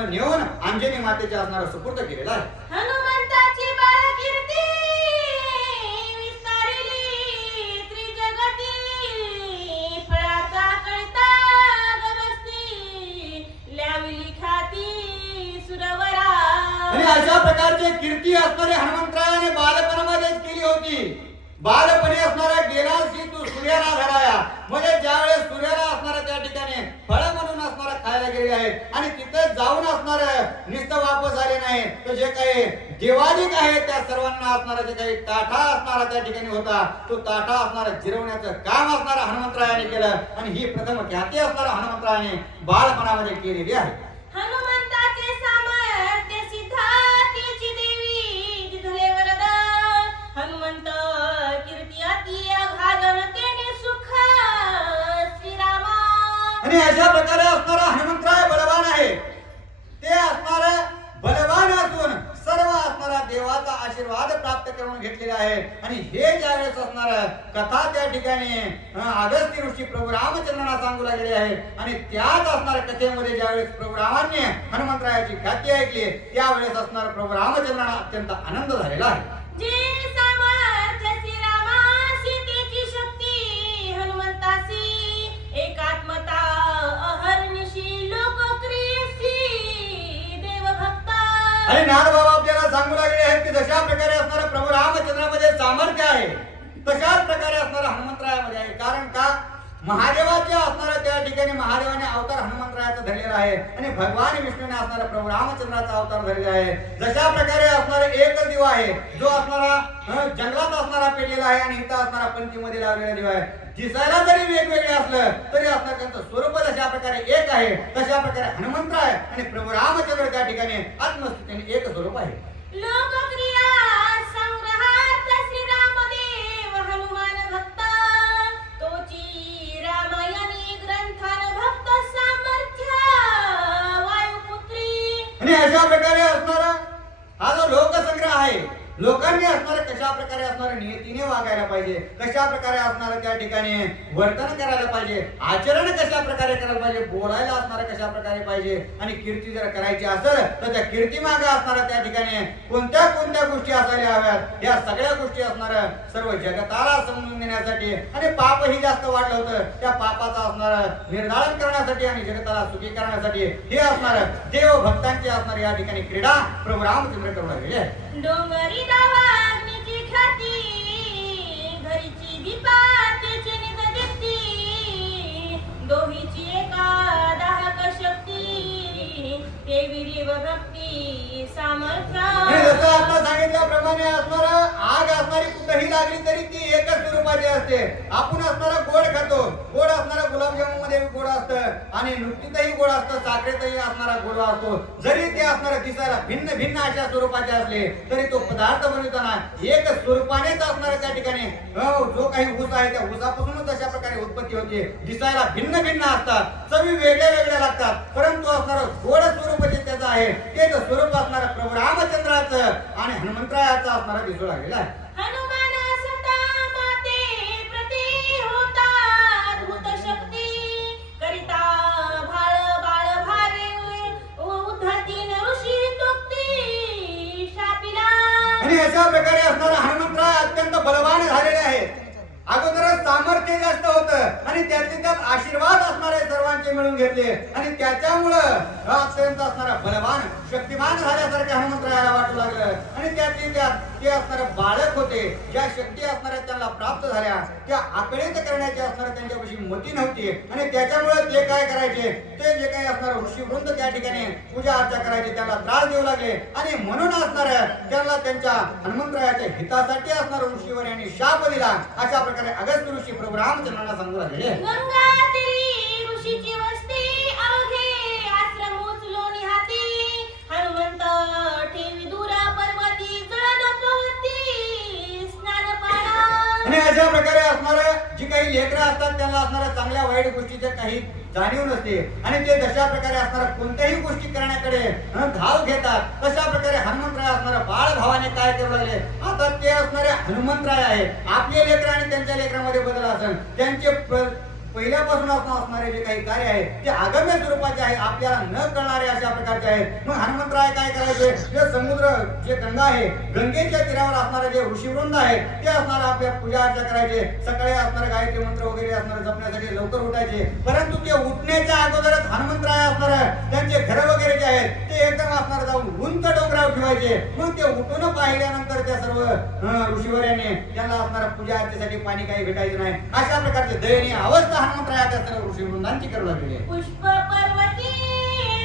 त्याच्यामुळे नेऊन अंजनी मातेच्या असणारा सुपूर्द केलेला आहे. हनुमंताची बाळकीर्ती विस्तारिली त्रिजगती, फळाचा कळता गमस्ती, ल्याविली ख्याती सुरवरा. आणि अशा प्रकारची कीर्ती असणारे हनुमंतरायाने बालपणामध्येच केली होती. बालपणी असणारा गेलासी तू सूर्याला धराया, म्हणजे ज्यावेळेस सूर्याला असणारा त्या ठिकाणी फळ म्हणून असणारा खायला गेले आहेत आणि तिथे जाऊन असणार निस्त वापस आले नाही, तर जे काही देवादिक आहे त्या सर्वांना असणारा जे काही ताठा असणारा त्या ठिकाणी होता, तो ताठा असणारा जिरवण्याचं काम असणारा हनुमंतरायाने केलं आणि ही प्रथम ख्याती असणारा हनुमंतरायाने बालपणामध्ये केलेली आहे. हनुमंताचे सामर्थ्य सिद्धातीची देवी दिधले वरद, हनुमंत कीर्ती अति अघालन तेने सुख श्रीरामा. आणि अशा प्रकारे असणारा हनुमंतराय बलवान आहे. ते असणारा बलवान असून सर्व असणारा देवाचा आशीर्वाद प्राप्त करून घेतलेला आहे. आणि हे ज्यावेळेस असणार कथा त्या ठिकाणी अगस्त्य ऋषी प्रभू रामचंद्रांना सांगू लागले आहेत आणि त्याच असणाऱ्या कथेमध्ये ज्यावेळेस प्रभू रामांनी हनुमंतरायाची ख्याती ऐकली, त्यावेळेस असणारा प्रभू रामचंद्रांना अत्यंत आनंद झालेला आहे. जे सामर्थ्य श्रीरामा सीतेची शक्ती हनुमंतासी, एकात्मता अहर्निशी लोकक्रियसी देवभक्ता. आणि ज्ञानबाबा आपल्याला सांगू लागले आहेत की जशा प्रकारे असणारा प्रभू रामचंद्रामध्ये सामर्थ्य आहे, तशाच प्रकारे असणारा हनुमंतरायामध्ये आहे. कारण का महादेवाच्या असणारा त्या ठिकाणी महादेवाने अवतार हनुमंतरायाचा धरलेला आहे आणि भगवान विष्णूने असणारा प्रभू रामचंद्राचा अवतार धरलेला आहे. जशा प्रकारे असणारा एकच दिवा आहे जो असणारा जंगलात असणारा पेटलेला आहे आणि इथं असणारा पंक्तीमध्ये लावलेला दिवा आहे. दिसायला जरी वेगवेगळे असलं तरी असणार त्यांचं स्वरूप जशा प्रकारे एक आहे, तशा प्रकारे हनुमंतराय आणि प्रभू रामचंद्र त्या ठिकाणी आत्मस्थितीने एक स्वरूप आहे. लोकक्रिया संग्रहार्थ श्रीरामदेव हनुमान भक्त, तोची रामायणी ग्रंथान भक्त सामर्थ्य वायुपुत्री. आणि अशा प्रकारे असणारा हा जो लोकसंग्रह आहे, लोकांनी असणारे कशा प्रकारे असणारे नियतीने वागायला पाहिजे, कशा प्रकारे असणारे त्या ठिकाणी वर्तन करायला पाहिजे, आचरण कशा प्रकारे करायला पाहिजे, बोलायला असणारे कशा प्रकारे पाहिजे आणि कीर्ती जर करायची असेल तर त्या कीर्ती मागे असणाऱ्या त्या ठिकाणी कोणत्या कोणत्या गोष्टी असायला हव्यात, या सगळ्या गोष्टी असणाऱ्या सर्व जगताला समजून देण्यासाठी आणि पापही जास्त वाढलं होतं, त्या पापाचा असणारा निर्धारण करण्यासाठी आणि जगताला सुखी करण्यासाठी हे असणार देव भक्तांची असणार या ठिकाणी क्रीडा प्रभू रामचंद्र करून लागलेली आहे. डोंगरी दावाग्नीची ख्याती, घरीची दीपातेची निज दीप्ती, दोहीची एका दाहक शक्ती, ते वीर्य व भक्ती सामर्थ्य. जसं आता सांगितल्याप्रमाणे असणार आग असणारी कुठेही लागली तरी ती एकच स्वरूपाची असते. आपण असणारा गोड खातो, गोड असणारा गुलाबजामुन मध्ये गोड असतं आणि नुकतीतही गोड असतं, साखरेतही असणारा गोड असतो. जरी ते असणारा दिसायला भिन्न भिन्न अशा स्वरूपाचे असले तरी तो पदार्थ बनवताना एक स्वरूपानेच असणारा त्या ठिकाणी जो काही ऊस आहे त्या ऊसापासूनच अशा प्रकारे उत्पत्ती होते. दिसायला भिन्न भिन्न असतात, चवी वेगळ्या वेगळ्या लागतात, परंतु असणारा गोड स्वरूप जे त्याचं आहे तेच स्वरूप असणारा प्रभू रामचंद्राचं आणि हनुमंतरायाचं असणारा दिसू लागलेला आहे. हनुमान सता माते प्रती होता अद्भुत शक्ती, करिता भाळ बाळ भावे उद्धतीन ऋषी तुक्ती शापिला. आणि अशा प्रकारे असणारा हनुमंतराय अत्यंत बलवान झालेले आहेत. अगोदरच सामर्थ्य जास्त होतं आणि त्यातले त्यात आशीर्वाद असणारे सर्वांचे मिळून घेतले आणि त्याच्यामुळं अत्यंत असणारा बलवान शक्तिमान झाल्यासारखे हनुमंतरायाला वाटू लागलं. आणि त्यातले त्यात ते असणारे बालक होते, ज्या शक्ती असणाऱ्या त्यांना प्राप्त झाल्या त्या आकळीत करण्याची असणाऱ्या त्यांच्यापाशी मती नव्हती आणि त्याच्यामुळे ते काय करायचे, ते जे काही असणार ऋषीवृंद त्या ठिकाणी पूजा अर्चा करायचे त्यांना त्रास देऊ लागले आणि म्हणून असणाऱ्या त्यांना त्यांच्या हनुमंतरायाच्या हितासाठी असणाऱ्या ऋषीवर यांनी शाप दिला. अशा प्रकारे अगस्त्य ऋषी प्रभू रामचंद्रांना सांगू लागले. गंगा तीरी ऋषीची वस्ती, अवघे आश्रम उचलून हाती, हनुमंत ठेवी दूर पर्वती जळण पवती स्नान पाणा. आणि अशा प्रकारे असणाऱ्या जी काही लेकरं असतात त्यांना असणाऱ्या चांगल्या वाईट गोष्टीचे काही जाणीव नसते आणि ते जशा प्रकारे असणाऱ्या कोणत्याही गोष्टी करण्याकडे धाव घेतात. तशा प्रकारे हनुमंतराय असणाऱ्या बाळ भावाने काय करू लागले, आता ते असणारे हनुमंतराय आहे. आपले लेकर आणि त्यांच्या लेकरांमध्ये बदल असेल, त्यांचे पहिल्यापासून असणारे जे काही कार्य आहे ते आगम्य स्वरूपाचे आहे, आपल्याला न कळणारे अशा प्रकारचे आहेत. मग हनुमंतराय काय करायचे, जे समुद्र जे गंगा आहे, गंगेच्या तीरावर असणारे जे ऋषीवृंद आहे ते असणारे आपल्या पूजा अर्चा करायचे. सकाळी असणारे गायत्री मंत्र वगैरे असणारे जपण्यासाठी लवकर उठायचे. परंतु ते उठण्याच्या अगोदरच हनुमंतराय असणारे त्यांचे घर वगैरे जे आहेत ते एकदम असणारे जाऊन उंच डोंगरावर ठेवायचे. मग ते उठून पाहिल्यानंतर त्या सर्व ऋषीवर्याने त्यांना असणाऱ्या पूजा अर्चेसाठी पाणी काही भेटायचं नाही. अशा प्रकारचे दयनीय अवस्था हनुमंतराया त्या सर्व ऋषीवृंदांची करू लागलेली आहे. पुष्प पर्वती